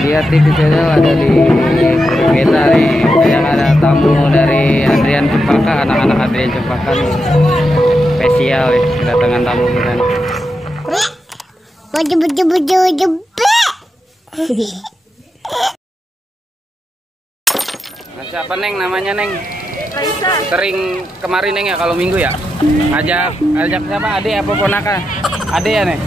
Lihat TV channel ada di grup kita nih. Yang ada tamu dari Adrian Cempaka, anak-anak Adrian Cempaka nih. Spesial nih kedatangan tamu kita nih. Nah, siapa Neng namanya Neng? Raisa. Sering kemarin Neng ya kalau minggu ya? Ajak siapa? Ade apa ponakan? Ade ya Neng?